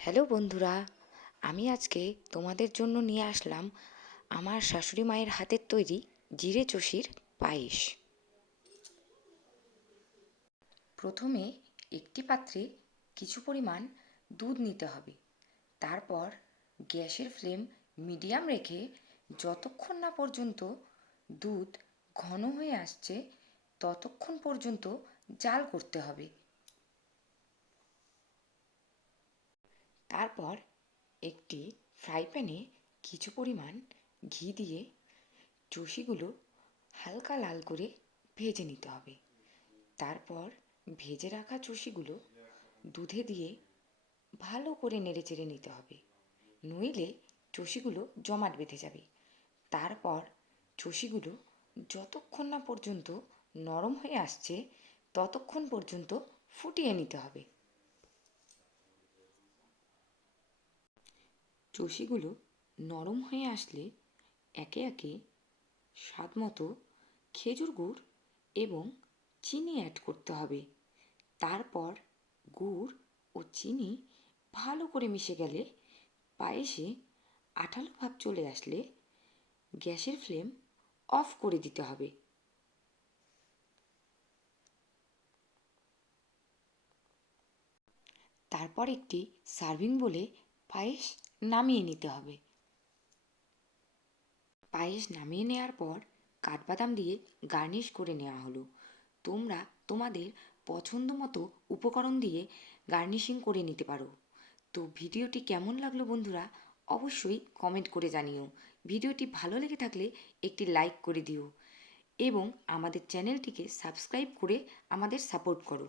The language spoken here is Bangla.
হ্যালো বন্ধুরা, আমি আজকে তোমাদের জন্য নিয়ে আসলাম আমার শাশুড়ি মায়ের হাতের তৈরি জিরে চষির পায়েস। প্রথমে একটি পাত্রে কিছু পরিমাণ দুধ নিতে হবে, তারপর গ্যাসের ফ্লেম মিডিয়াম রেখে যতক্ষণ না পর্যন্ত দুধ ঘন হয়ে আসছে ততক্ষণ পর্যন্ত জাল করতে হবে। তারপর একটি ফ্রাই প্যানে কিছু পরিমাণ ঘি দিয়ে চষিগুলো হালকা লাল করে ভেজে নিতে হবে। তারপর ভেজে রাখা চষিগুলো দুধে দিয়ে ভালো করে নেড়ে চেড়ে নিতে হবে। নইলে চষিগুলো জমাট বেঁধে যাবে। তারপর চষিগুলো যতক্ষণ না পর্যন্ত নরম হয়ে আসছে, ততক্ষণ পর্যন্ত ফুটিয়ে নিতে হবে। চষিগুলো নরম হয়ে আসলে একে একে স্বাদ মতো খেজুর গুড় এবং চিনি অ্যাড করতে হবে। তারপর গুড় ও চিনি ভালো করে মিশে গেলে পায়েসে আঠালো ভাব চলে আসলে গ্যাসের ফ্লেম অফ করে দিতে হবে। তারপর একটি সার্ভিং বলে পায়েস নামিয়ে নিতে হবে। পায়েস নামিয়ে নেওয়ার পর কাঠবাদাম দিয়ে গার্নিশ করে নেওয়া হলো। তোমরা তোমাদের পছন্দ মতো উপকরণ দিয়ে গার্নিশিং করে নিতে পারো। তো ভিডিওটি কেমন লাগল বন্ধুরা, অবশ্যই কমেন্ট করে জানিও। ভিডিওটি ভালো লেগে থাকলে একটি লাইক করে দিও এবং আমাদের চ্যানেলটিকে সাবস্ক্রাইব করে আমাদের সাপোর্ট করো।